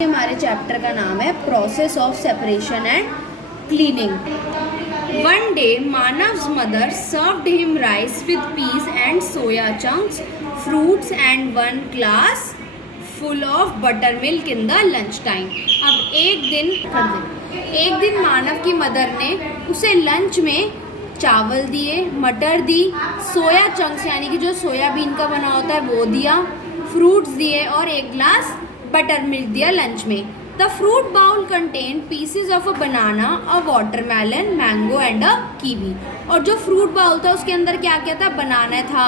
हमारे चैप्टर का नाम है process of separation and cleaning. One day मानव's mother served him rice with peas and soya chunks, fruits and one glass full of buttermilk in the lunch time. अब एक दिन मानव की mother ने उसे लंच में चावल दिए, मटर दी, सोया चंक्स यानी कि जो सोयाबीन का बना होता है वो दिया, फ्रूट्स दिए और एक ग्लास बटर मिल्क दिया लंच में। The fruit bowl contain pieces of a banana, a watermelon, mango and a kiwi. और जो फ्रूट बाउल था उसके अंदर क्या क्या था? बनाना था,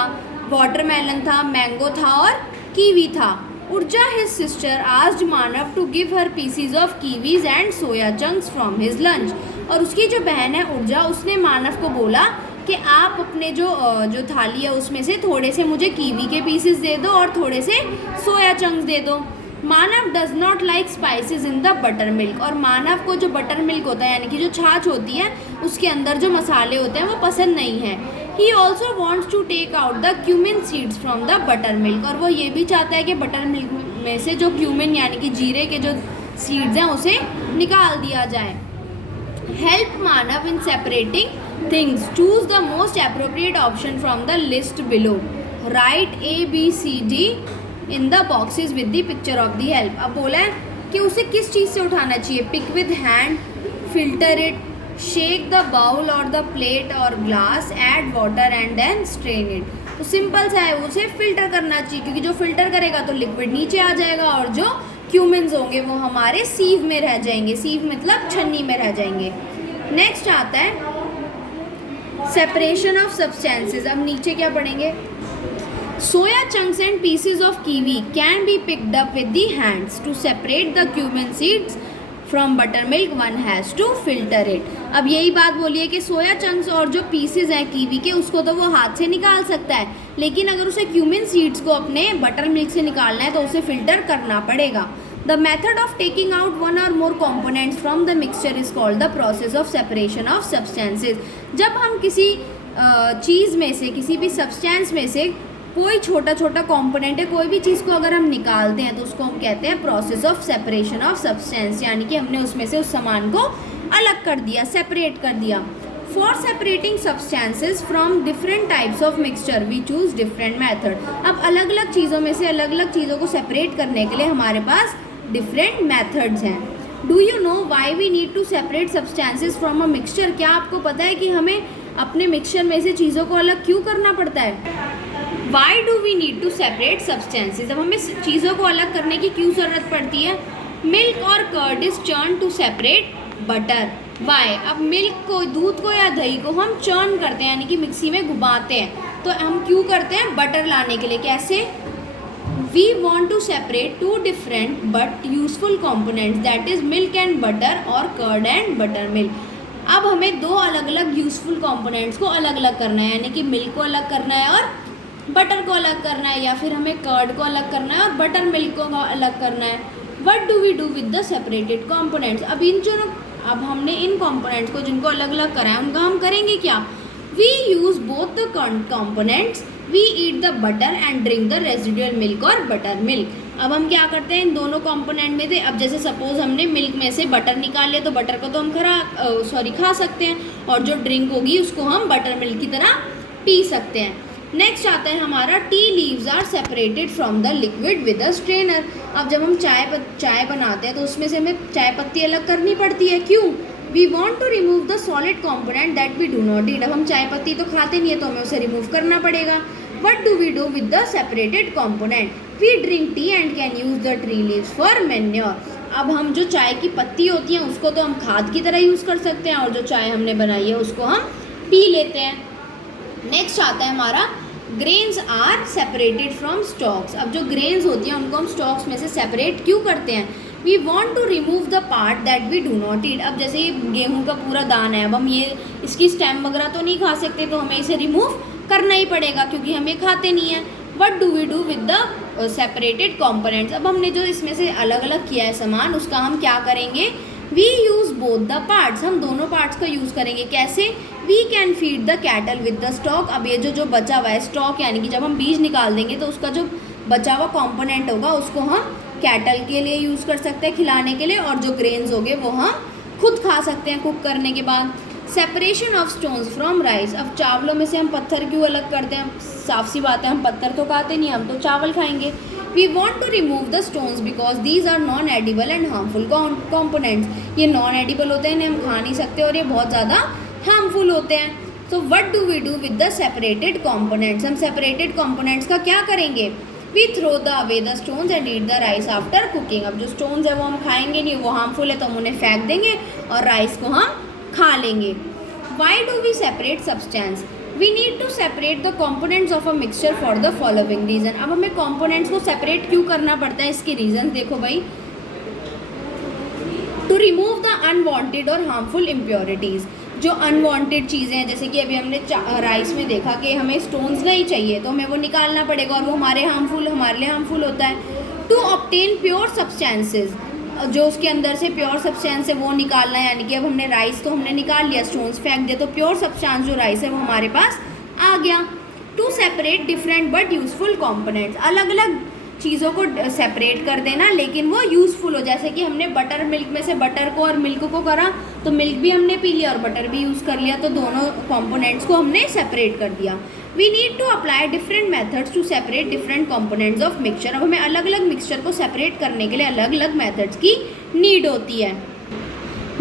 वाटरमेलन था, मैंगो था और कीवी था। Urja his sister asked Manav to give her pieces of kiwis and soya chunks from his lunch. और उसकी जो बहन है उर्जा, उसने मानव को बोला कि आप अपने जो थाली है उसमें से थोड़े से मुझे कीवी के पीसेस दे दो और थोड़े से सोया चंक्स दे दो। Manav does not like spices in the butter milk. और मानव को जो बटर मिल्क होता है यानी कि जो छाछ होती है उसके अंदर जो मसाले होते हैं वो पसंद नहीं है। He also wants to take out the cumin seeds from the butter milk. और वो ये भी चाहता है कि बटर मिल्क में से जो क्यूमिन यानी कि जीरे के जो सीड्स हैं उसे निकाल दिया जाए। Help Manav in separating things, choose the most appropriate option from the list below, right ABCD in the boxes with the picture of the help. अब बोला है कि उसे किस चीज़ से उठाना चाहिए। Pick with hand, filter it, shake the bowl और द प्लेट और glass, add water and then strain it. तो सिंपल सा है, उसे फिल्टर करना चाहिए क्योंकि जो फिल्टर करेगा तो लिक्विड नीचे आ जाएगा और जो क्यूमिन्स होंगे वो हमारे सीव में रह जाएंगे। सीव मतलब छन्नी में रह जाएंगे। नेक्स्ट आता है सेपरेशन ऑफ सब्सटेंसेस। अब नीचे क्या पढ़ेंगे? Soya chunks and pieces of kiwi can be picked up with the hands. To separate the cumin seeds from buttermilk, one has to filter it. अब यही बात बोलिए कि सोया चंक्स और जो पीसेस हैं कीवी के उसको तो वो हाथ से निकाल सकता है, लेकिन अगर उसे क्यूमिन सीड्स को अपने बटर मिल्क से निकालना है तो उसे फिल्टर करना पड़ेगा। The method of taking out one or more components from the mixture is called the process of separation of substances. जब हम किसी चीज़ में से, किसी भी सब्सटेंस में से कोई छोटा छोटा कंपोनेंट है, कोई भी चीज़ को अगर हम निकालते हैं तो उसको हम कहते हैं process of separation of substance, यानी कि हमने उसमें से उस सामान को अलग कर दिया, सेपरेट कर दिया। For separating substances from different types of mixture we choose different method. अब अलग अलग चीज़ों में से अलग अलग चीज़ों को सेपरेट करने के लिए हमारे पास डिफरेंट मैथड्स हैं। Do you know why we need to separate substances from a mixture? क्या आपको पता है कि हमें अपने मिक्सचर में से चीज़ों को अलग क्यों करना पड़ता है? Why do we need to separate substances? अब हमें चीज़ों को अलग करने की क्यों ज़रूरत पड़ती है? मिल्क और curd is churn to separate butter. Why? अब मिल्क को, दूध को या दही को हम चर्न करते हैं यानी कि मिक्सी में घुमाते हैं, तो हम क्यों करते हैं? बटर लाने के लिए। कैसे? We want to separate two different but useful components, that is milk and butter और कर्ड एंड बटर मिल्क। अब हमें दो अलग अलग यूजफुल कॉम्पोनेंट्स को अलग अलग करना है, यानी कि मिल्क को अलग करना है और बटर को अलग करना है, या फिर हमें कर्ड को अलग करना है और बटर मिल्क को अलग करना है। What do we do with the separated components? अब हमने इन कंपोनेंट्स को जिनको अलग अलग करा है उनका हम करेंगे क्या? We use both the components, we eat the butter and drink the residual milk और बटर मिल्क। अब हम क्या करते हैं इन दोनों कंपोनेंट में से, अब जैसे सपोज हमने मिल्क में से बटर निकाल लिया तो बटर को तो हम खा सकते हैं, और जो ड्रिंक होगी उसको हम बटर मिल्क की तरह पी सकते हैं। नेक्स्ट आता है हमारा tea leaves are separated from the liquid with a strainer. अब जब हम चाय बनाते हैं तो उसमें से हमें चाय पत्ती अलग करनी पड़ती है। क्यों? We want to remove the solid component that we do not eat. अब हम चाय पत्ती तो खाते नहीं है तो हमें उसे रिमूव करना पड़ेगा। What do we do with the separated component? We drink tea and can use the tree leaves for manure. अब हम जो चाय की पत्ती होती हैं उसको तो हम खाद की तरह यूज़ कर सकते हैं, और जो चाय हमने बनाई है उसको हम पी लेते हैं। नेक्स्ट आता है हमारा grains are separated from stalks. अब जो ग्रेन्स होती हैं उनको हम स्टॉक्स में से सेपरेट क्यों करते हैं? We want to remove the part that we do not eat. अब जैसे ये गेहूँ का पूरा दाना है, अब हम ये इसकी स्टेम वगैरह तो नहीं खा सकते, तो हमें इसे रिमूव करना ही पड़ेगा क्योंकि हम ये खाते नहीं हैं। What do we do with the separated components? अब हमने जो इसमें से अलग अलग किया है सामान उसका हम क्या करेंगे? We use both the parts. हम दोनों पार्ट्स का यूज़ करेंगे। कैसे? We can feed the cattle with the stalk. अब ये जो बचा हुआ है स्टॉक, यानी कि जब हम बीज निकाल देंगे तो उसका जो बचा हुआ कंपोनेंट होगा उसको हम कैटल के लिए यूज़ कर सकते हैं खिलाने के लिए, और जो ग्रेन्स हो गए वो हम खुद खा सकते हैं कुक करने के बाद। Separation of stones from rice, अब चावलों में से हम पत्थर क्यों अलग करते हैं? साफ सी बात है, हम पत्थर तो खाते नहीं, हम तो चावल खाएंगे। We want to remove the stones because these are non edible and harmful components. ये नॉन एडिबल होते हैं, इन्हें हम खा नहीं सकते और ये बहुत ज़्यादा हार्मफुल होते हैं। तो what do we do with the separated components? हम सेपरेटेड कॉम्पोनेंट्स का क्या करेंगे? We throw the away the stones and eat the rice after cooking. अब जो स्टोन्स है वो हम खाएंगे नहीं, वो हार्मफुल है तो हम उन्हें फेंक देंगे और राइस को हम खा लेंगे। Why do we separate substance? We need to separate the components of a mixture for the following reason. अब हमें कॉम्पोनेंट्स को सेपरेट क्यों करना पड़ता है? इसके रीजन देखो भाई। टू रिमूव द अनवांटेड और हार्मफुल इम्प्योरिटीज़, जो अनवांटेड चीज़ें हैं, जैसे कि अभी हमने राइस में देखा कि हमें स्टोन्स नहीं चाहिए तो हमें वो निकालना पड़ेगा और वो हमारे लिए हार्मफुल होता है। टू ऑब्टेन प्योर सब्सटेंसेज, जो उसके अंदर से प्योर सब्सटेंस है वो निकालना है, यानी कि अब हमने राइस तो हमने निकाल लिया, स्टोन्स फेंक दिया, तो प्योर सब्सटेंस जो राइस है वो हमारे पास आ गया। To separate different but useful components, अलग अलग चीज़ों को सेपरेट कर देना लेकिन वो यूज़फुल हो। जैसे कि हमने बटर मिल्क में से बटर को और मिल्क को करा तो मिल्क भी हमने पी लिया और बटर भी यूज़ कर लिया, तो दोनों कॉम्पोनेंट्स को हमने सेपरेट कर दिया। We need to apply different methods to separate different components of mixture. अब हमें अलग अलग मिक्सचर को सेपरेट करने के लिए अलग अलग मेथड्स की नीड होती है।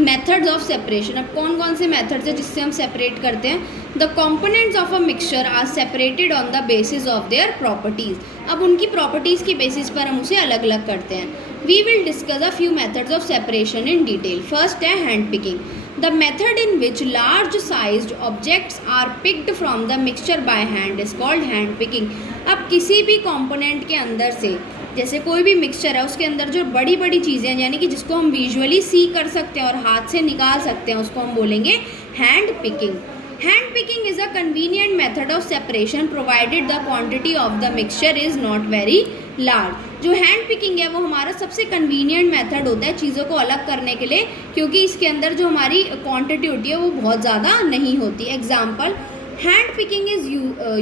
मेथड्स ऑफ सेपरेशन, अब कौन कौन से मेथड्स हैं जिससे हम सेपरेट करते हैं? The components of a mixture are separated on the basis of their properties. अब उनकी प्रॉपर्टीज़ की बेसिस पर हम उसे अलग अलग करते हैं। We will discuss a few methods of separation in detail. First है hand picking, the method in which large sized objects are picked from the mixture by hand is called hand picking. अब किसी भी component के अंदर से, जैसे कोई भी मिक्सचर है उसके अंदर जो बड़ी बड़ी चीज़ें हैं, यानी कि जिसको हम विजुअली सी कर सकते हैं और हाथ से निकाल सकते हैं, उसको हम बोलेंगे hand picking. Hand picking is a convenient method of separation provided the quantity of the mixture is not very large. जो हैंड पिकिंग है वो हमारा सबसे कन्वीनियंट मेथड होता है चीज़ों को अलग करने के लिए, क्योंकि इसके अंदर जो हमारी क्वांटिटी होती है वो बहुत ज़्यादा नहीं होती। Example, hand picking is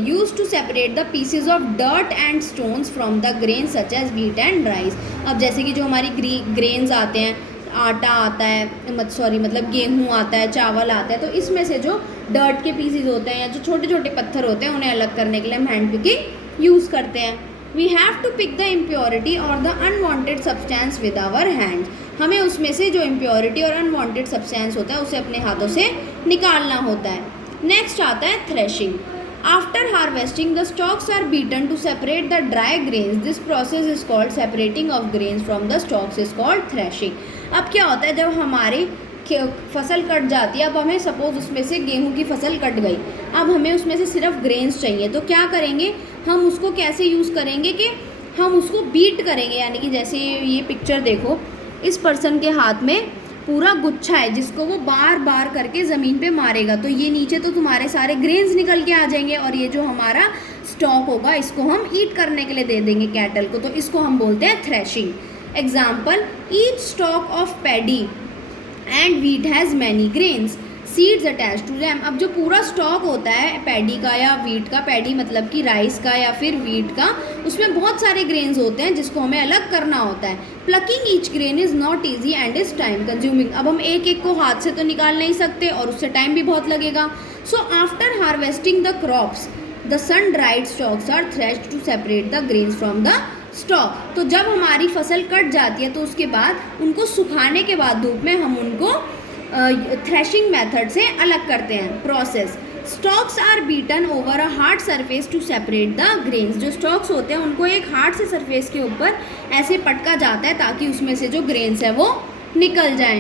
used to separate the pieces of dirt and stones from the grains such as wheat and rice। अब जैसे कि जो हमारी ग्रेन्स आते हैं, आटा आता है, मतलब गेहूँ आता है, चावल आता है, तो इसमें से जो डर्ट के पीसेस होते हैं या जो छोटे छोटे पत्थर होते हैं उन्हें अलग करने के लिए हम हैंड पिकिंग यूज़ करते हैं। We have to pick the impurity और the unwanted substance with our hands. हमें उसमें से जो इम्प्योरिटी और अनवांटेड सब्सटेंस होता है उसे अपने हाथों से निकालना होता है। नेक्स्ट आता है threshing. After harvesting the stalks are beaten to separate the dry grains. This process is called separating of grains from the stalks is called threshing. अब क्या होता है, जब हमारी फसल कट जाती है, अब हमें सपोज उसमें से गेहूं की फसल कट गई, अब हमें उसमें से सिर्फ ग्रेन्स चाहिए, तो क्या करेंगे हम उसको कैसे यूज़ करेंगे कि हम उसको बीट करेंगे। यानी कि जैसे ये पिक्चर देखो, इस पर्सन के हाथ में पूरा गुच्छा है जिसको वो बार बार करके ज़मीन पे मारेगा, तो ये नीचे तो तुम्हारे सारे ग्रेन्स निकल के आ जाएंगे और ये जो हमारा स्टॉक होगा इसको हम ईट करने के लिए दे देंगे कैटल को, तो इसको हम बोलते हैं threshing. Example, each stalk of paddy and wheat has many grains, seeds attach to them. अब जो पूरा स्टॉक होता है पैडी का या व्हीट का, पैडी मतलब कि राइस का या फिर व्हीट का, उसमें बहुत सारे ग्रेन्स होते हैं जिसको हमें अलग करना होता है। Plucking each grain is not easy and is time consuming. अब हम एक एक को हाथ से तो निकाल नहीं सकते और उससे टाइम भी बहुत लगेगा। So after harvesting the crops the sun dried stalks are threshed to separate the grains from the stalk. तो जब हमारी फसल कट जाती है तो उसके बाद उनको सुखाने के बाद धूप में हम उनको थ्रेशिंग मेथड से अलग करते हैं। Process, stalks are beaten over a hard surface to separate the grains. जो स्टॉक्स होते हैं उनको एक हार्ड से सरफेस के ऊपर ऐसे पटका जाता है ताकि उसमें से जो ग्रेन्स है वो निकल जाएं।